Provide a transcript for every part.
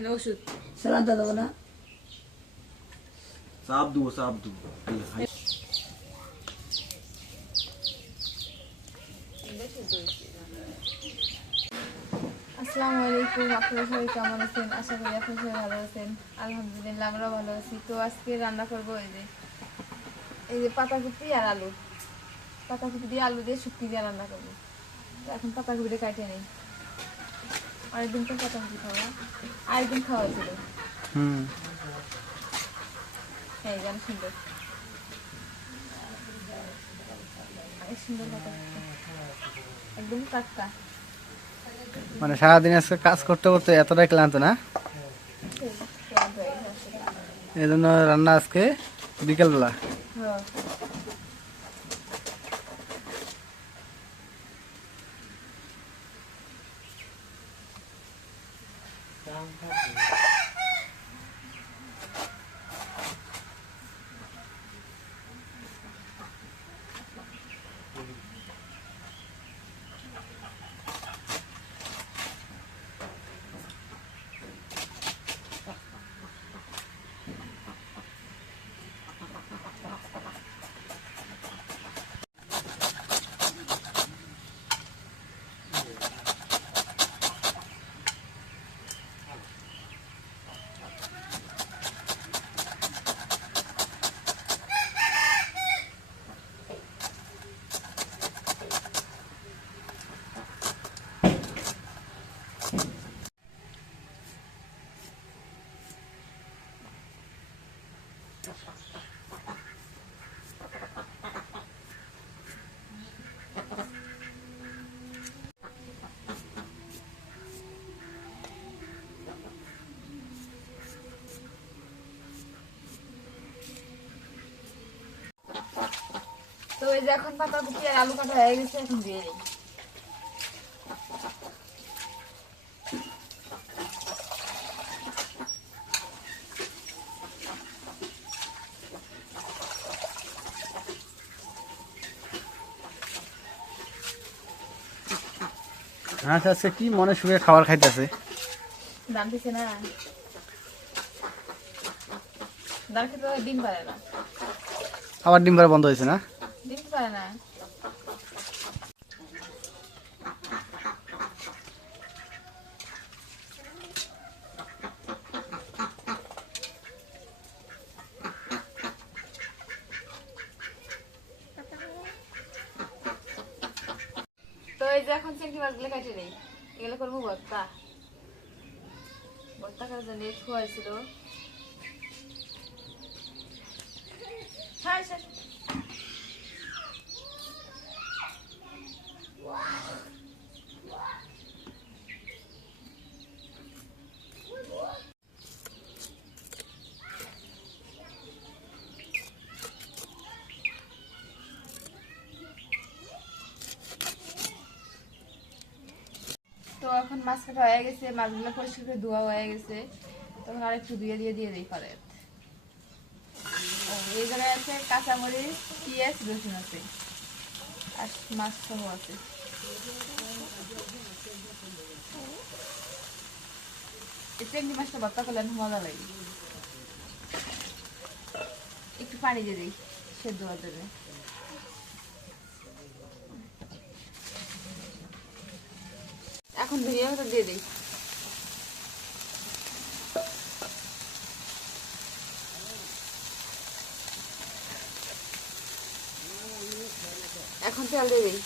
মানে ওষুধ। স্যালাডটা দেবো না চাপ দেবো চাপ দেবো আসসালামু আলাইকুম আপনারা সবাই কেমন আছেন? আশা করি আপনারা সবাই ভালো আছেন। আলহামদুলিল্লাহ ভালো আছি। তো আজকে রান্না করব এই যে এই যে পাতাকপি আর আলু। পাতাকপি দিয়ে আলু দিয়ে শুক্তি দিয়ে রান্না করব। তো এখন পাতাকপিটা কাটিয়ে নেই। অনেকদিন তো পাতাকপি খাওয়া আরেকদিন খাওয়া ছিল হুম। গান সুন্দর। সুন্দর পাতাকপি একদম টাটকা। মানে সারাদিন আজকে কাজ করতে করতে এতটাই ক্লান্ত না। এই জন্য রান্না আজকে বিকেলবেলা। এই যে এখন পাতাকপি আর আলু কাটা হয়ে গেছে এখন দিয়ে দিই। হাঁস আজকে কি মনে সুখে খাবার খাইতেছে? দাম দিছে না। দাম খেতে ডিম পারে না। আবার ডিম বন্ধ হয়েছে না? ডিম তো এই যে এখন চিংড়ি মাছগুলো কাটিয়ে নেই, এগুলো করব ভর্তা। ভর্তা করার জন্য খোয়াইছিল ছাড় এখন মাছ কাটা হয়ে গেছে, মাছগুলো পরিষ্কার করে ধোয়া হয়ে গেছে। তখন আর একটু ধুয়ে দিয়ে দিয়ে দিই পরে এই জায়গায় আছে কাঁচামরিচ, পেঁয়াজ, রসুন আছে। আর মাছ সহ আছে। চিংড়ি মাছটা ভর্তা করলে অনেক মজা লাগে একটু পানি দিয়ে দিই, সেদ্ধ হওয়ার জন্য। এখন ধনিয়াটা দিয়ে দিই। এখন তেল দিয়ে দিই।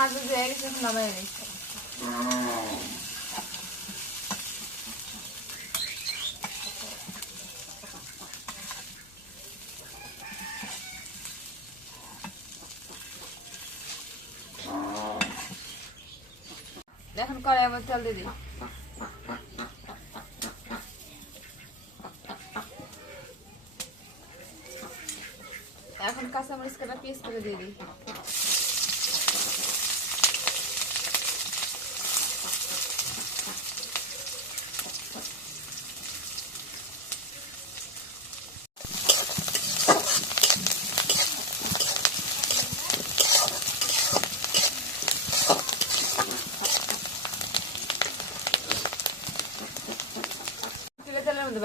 মাছ দিয়ে গেছে এখন নামাই নিই এখন কড়াই আবার তেল দিয়ে দিই এখন কাঁচামরিচ কাটা পিস করে দিয়ে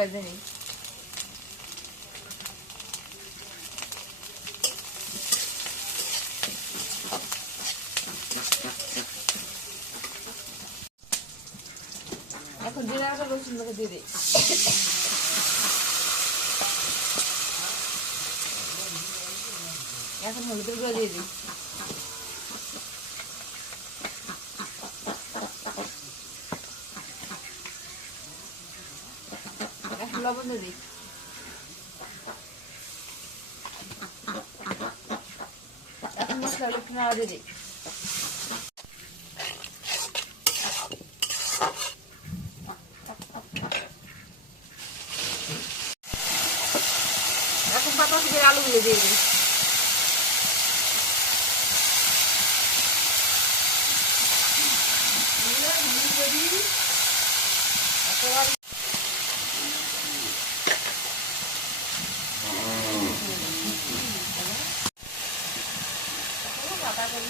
বেজে নিই এখন জিরা আর রসুন বাটা দিয়ে এখন হলুদের গুঁড়ো দিয়ে দিই। এখন লবণ দিয়ে দিই এখন মশলাগুলো একটু নাড়া দিয়ে দিই এখন পাতা থেকে আলুগুলো দিয়ে দিই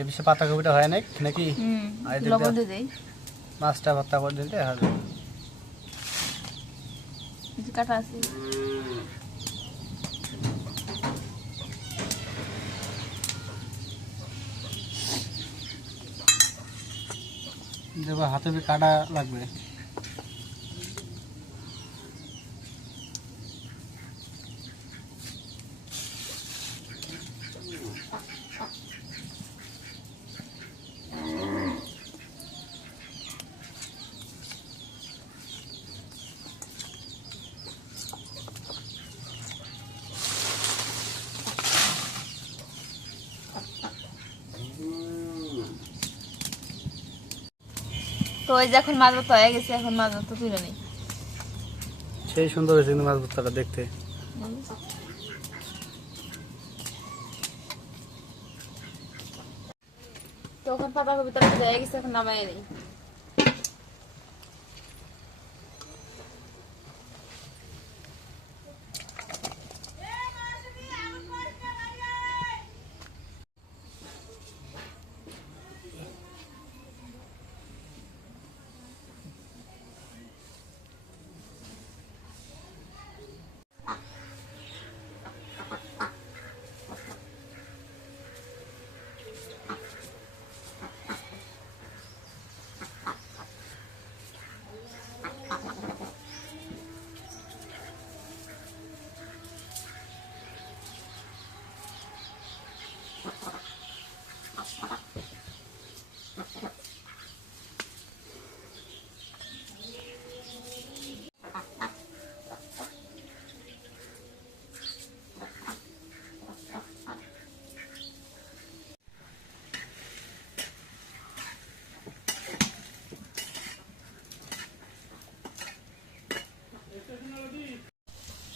এই বিষয়ে পাতাকপিটা হয় নাই নাকি? লবণ দিয়ে- দিয়ে মাছটা ভর্তা করে দিলে হবে। কাটা আছে। দেখো হাতে কাটা লাগবে। তো ওই যে এখন মাছ ভর্তা হয়ে গেছে এখন মাছ ভর্তা তুলে নেই। সেই সুন্দর হয়েছে কিন্তু মাছ ভর্তাটা দেখতে তখন পাতা কবিতা হয়ে গেছে এখন নামাই নিই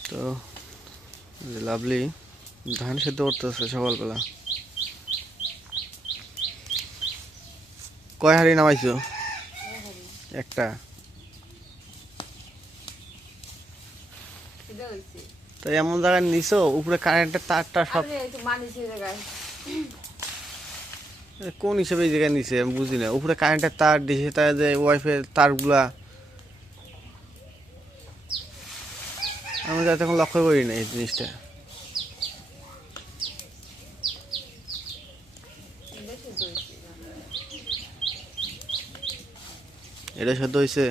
তো যে লাভলি ধান সেদ্ধ করতেছে সকালবেলা। কয় হাড়ি নামাইছো? একটা। এটা হয়েছে তো এমন জায়গায় নিছো? উপরে কারেন্টের তারটা সব কোন হিসেবে এই জায়গায় নিছে? আমি বুঝি না। উপরে কারেন্টের তার ডিসে তার যে ওয়াইফাই তারগুলা। আমি যা তখন লক্ষ্য করি না এই জিনিসটা এটা সিদ্ধ হয়েছে এটা সদ্য হয়েছে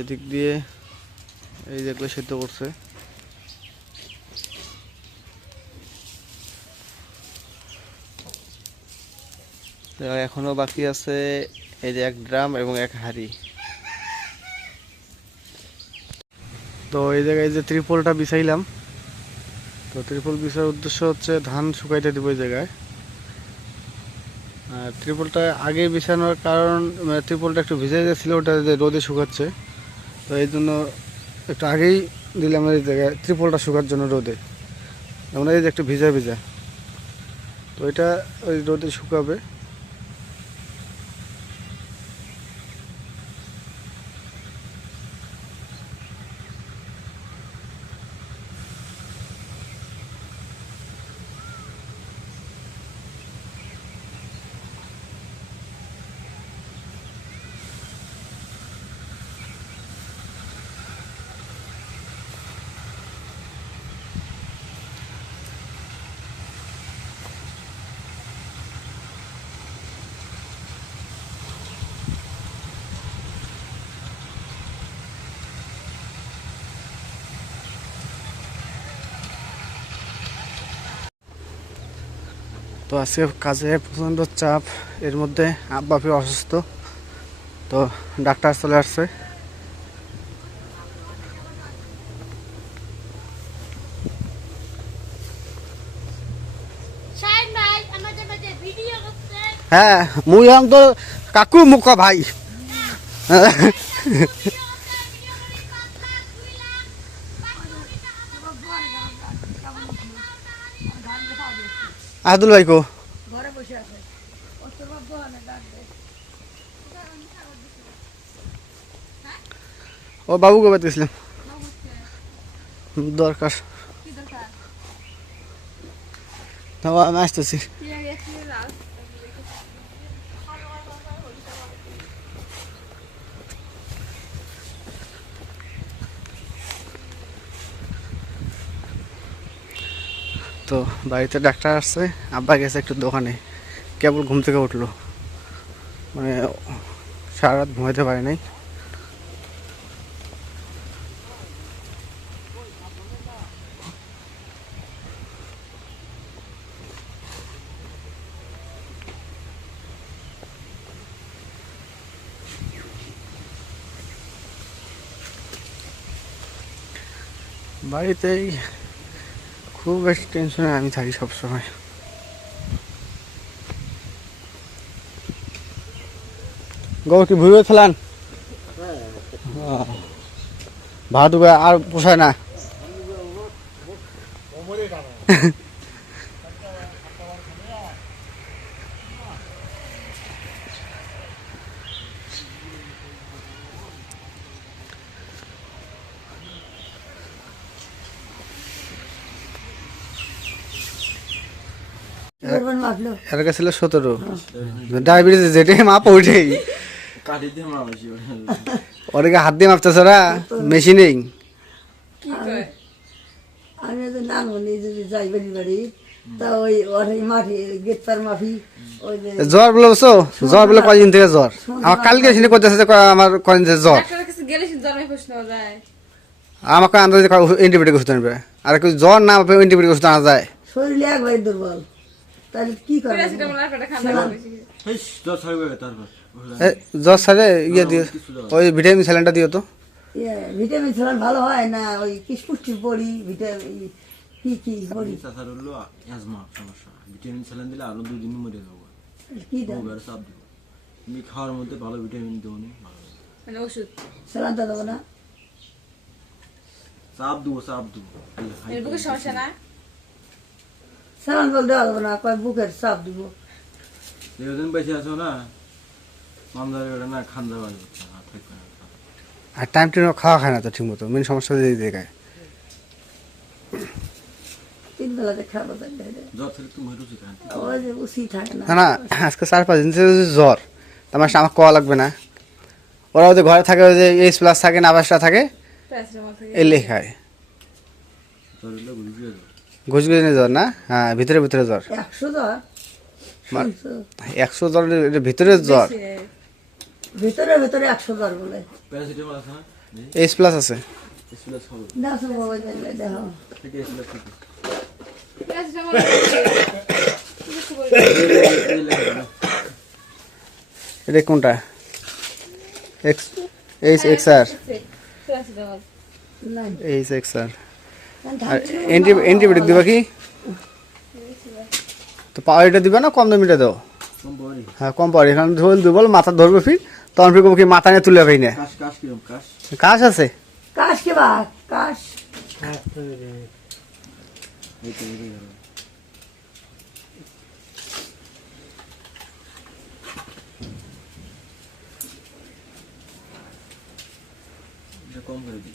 এদিক দিয়ে এই যেগুলো সেদ্ধ করছে। এখনও বাকি আছে এই যে এক ড্রাম এবং এক হাঁড়ি। তো এই জায়গায় যে ত্রিপলটা বিছাইলাম, তো ত্রিপল বিছার উদ্দেশ্য হচ্ছে ধান শুকাইতে দিব এই জায়গায়। আর ত্রিপলটা আগে বিছানোর কারণ মানে ত্রিপলটা একটু ভিজে গেছিল, ওটা যে রোদে শুকাচ্ছে। তো এই জন্য একটু আগেই দিলাম এই জায়গায় ত্রিপলটা শুকার জন্য রোদে। যেমন এই যে একটু ভিজা ভিজা। তো এটা ওই রোদে শুকাবে। তো আজকে কাজে প্রচণ্ড চাপ এর মধ্যে আব্বাপি অসুস্থ। তো ডাক্তার চলে আসছে। হ্যাঁ মুই তো কাকু মুখ ভাই। আব্দুল ভাই কো। ও বাবু কবে গেছিলাম। দরকার। তো আমি আসতেছি কি আগে কি লাল তো বাড়িতে ডাক্তার আসছে, আব্বা গেছে একটু দোকানে। কেবল ঘুম থেকে উঠল। মানে সারা রাত ঘুমাইতে পারে নাই। বাড়িতেই খুব বেশি টেনশনে আমি থাকি সবসময়। গোবর কি ভুলে ফেলান ভাত উবে আর পোষায় না। এর কাছে ছিল সতেরো। ডায়াবেটিস যেটাই মাপ ওইটাই। কাটি দিয়ে মারামারি ওদেরকে হাত দিয়ে মাপতেছে ওরা মেশিনেই। কি কয়? আমি তো নাম হলি যদি যাই বাড়ি বাড়ি তা ওই ওর এই মাঠে গেতার মাফি ওই জ্বর বলে বসো জ্বর বলে কয়দিন থেকে জ্বর? আমার কালকে সিনে করতেছে যে কয় আমার কয়দিন থেকে জ্বর। আমাকে আন্দাজে অ্যান্টিবায়োটিক ওষুধ আনবে। আর কেউ জ্বর না অ্যান্টিবায়োটিক ওষুধ আনা যায়। শরীরে একবারে দুর্বল। তাহলে কি জ্বর সারে ইয়ে দিও ওই ভিটামিন স্যালাইনটা দিও তো। ইয়ে, ভিটামিন ছাড়া ভালো হয় না? ওই ভিটামিন কি কি চাষার হলো অ্যাজমা সমস্যা। ভিটামিন স্যালাইন দিলে আরও দুই দিন মরে যাব কি দেন? ওভার চাপ দিব। খাওয়ার মধ্যে ভালো ভিটামিন দেবো নি মানে ওষুধ? দেবো না? চাপ দেবো চাপ দেবো। এর বুকে সমস্যা না সালান বল দেওয়া যাবে না কয় বুকের চাপ দিব। যেদিন বেঁচে আছো না মামদার ওটা না খান যাওয়া যাচ্ছে না আর টাইম টাইম খাওয়া খায় না তো ঠিক মতো মেন সমস্যা দিয়ে দেখায় তিন বেলাতে খাব তাই জ্বর থাকলে তুমি রুচি খান। ওই থাকে না। না না আজকে চার পাঁচ দিন যদি জ্বর তার মানে আমার কওয়া লাগবে না। ওরা ওদের ঘরে থাকে ওই যে এইচ প্লাস থাকে না আবাসটা থাকে। এলে খায়। হলে জ্বর না? হ্যাঁ ভিতরে ভিতরে জ্বর। একশো জ্বর? মা- শুনছো? একশো জ্বর ভিতরে জ্বর? ভিতরে ভিতরে একশো জ্বর বলে। এইচ প্লাস আছে। এটা কোনটা? এক্স এইচ এক্স আর প্যারাসিটামল নাই। এই আর অ্যান্টিবায়োটিক দিবা কি? তো পাওয়ারটা দিবা না? কম দামিটা দাও। হ্যাঁ কম পাওয়ার এখানে ধরুন দুর্বল মাথা ধরবে ফির। তখন ফির কি মাথা নিয়ে তুলে পাই না কাশ কাশ কিরম কাশ কাশ আছে? কাশ কে বা? কাশ। কম করে দিই।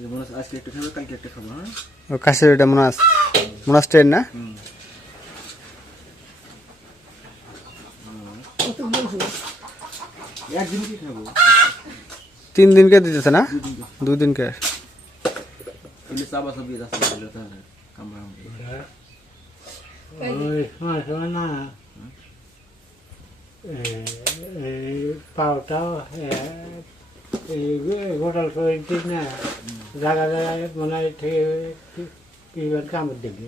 দাও। এই মনে হচ্ছে আজকে একটা খাব কালকে একটা খাব হ্যাঁ ও কাশের এটা মোনাস মোনাস ট্রেন না হুম কত বলছো একদিন কি খাব তিন দিনকে দিতেছে না দুদিন কি দুই দিনকে এলে চাবা চাবি রাস্তা দিলে তাহলে কামড়া ওই সময় সময় না এই পাওটাও এই গোটাল দিস না জায়গা জায়গায় মনে এবার কামড় দিবি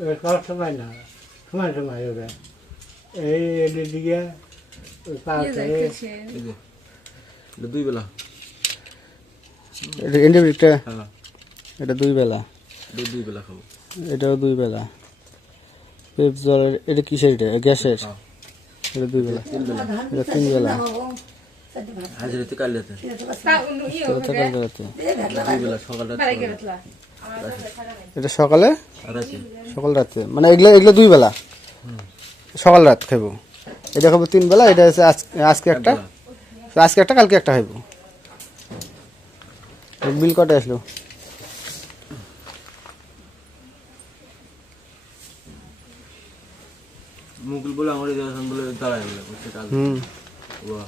এবার সব সময় না সময় সময় হবে এই এদিক দিকে দুই বেলা। এটা হ্যাঁ এটা দুই বেলা দুই বেলা খাব এটাও দুই বেলা। পেপ জলের এটা কিসের এটা? গ্যাসের। এটা দুই বেলা। এটা তিন বেলা। হাজিরাতে কালিয়াতে এটা কালকে রাতে দুই বেলা এটা সকালে? সকাল রাতে। মানে এগুলো এগুলো দুই বেলা। সকাল রাত খাব এটা খাব তিন বেলা এটা হচ্ছে আজ- আজকে একটা। আজকে একটা কালকে একটা খাইবো। বিল কটে আসলো মুকুল বলে আমার যখন বলে দাঁড়ায় হুম। বাহ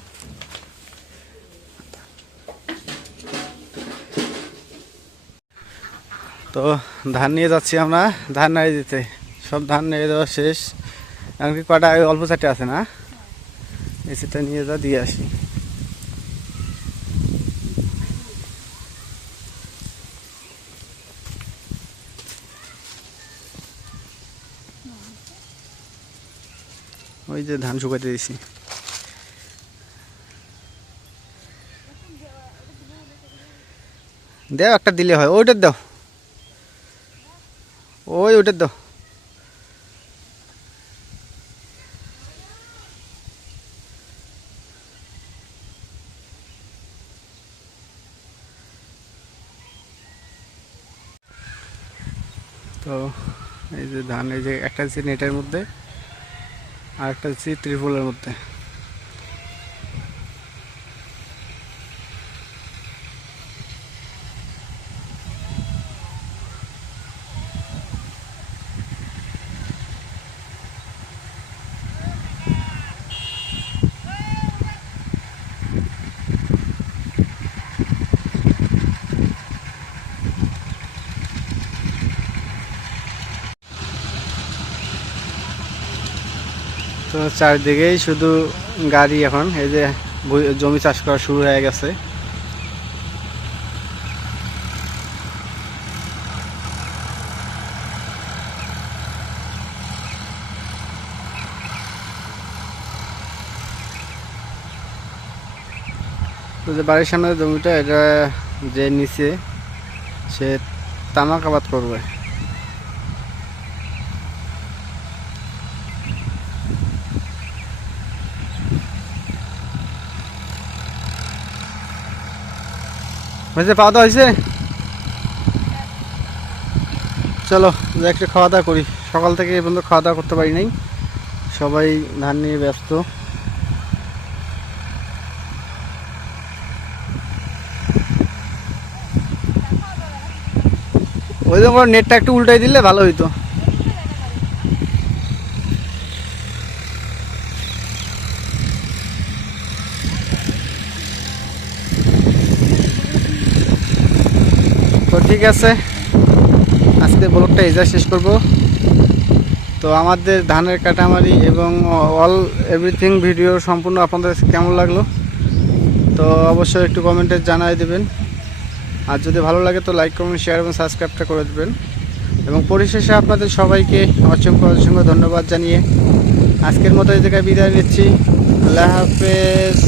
তো ধান নিয়ে যাচ্ছি আমরা ধান নাই দিতে। সব ধান নিয়ে দেওয়া শেষ। এমনকি কটা অল্প চারটে আছে না? এসিটা নিয়ে যা দিয়ে আসি। ওই যে ধান শুকাতে দিয়েছি দাও, একটা দিলে হয়। ওইটার দাও। ওই ওইটার দাও। তো এই যে ধান, এই যে একটা হচ্ছে নেটের মধ্যে আর একটা ত্রিপলের মধ্যে। চারদিকেই শুধু গাড়ি এখন, এই যে জমি চাষ করা শুরু হয়ে গেছে। যে বাড়ির সামনে জমিটা, এটা যে নিচে, সে তামাক আবাদ করবে। হয়েছে পাওয়া দাওয়া হয়েছে? চলো একটা খাওয়া দাওয়া করি। সকাল থেকে এ পর্যন্ত খাওয়া দাওয়া করতে পারি নাই। সবাই ধান নিয়ে ব্যস্ত। ওই জন্য নেটটা একটু উল্টাই দিলে ভালো হইতো তো ঠিক আছে। আজকে ব্লগটা যা শেষ করব। তো আমাদের ধানের কাটামারি এবং অল এভরিথিং ভিডিও সম্পূর্ণ আপনাদের কেমন লাগল? তো অবশ্যই একটু কমেন্টে জানাই দেবেন। আর যদি ভালো লাগে তো লাইক কমেন্ট শেয়ার এবং সাবস্ক্রাইবটা করে দেবেন। এবং পরিশেষে আপনাদের সবাইকে অসংখ্য অসংখ্য ধন্যবাদ জানিয়ে আজকের মতো এই জায়গায় বিদায় নিচ্ছি। আল্লাহ হাফেজ।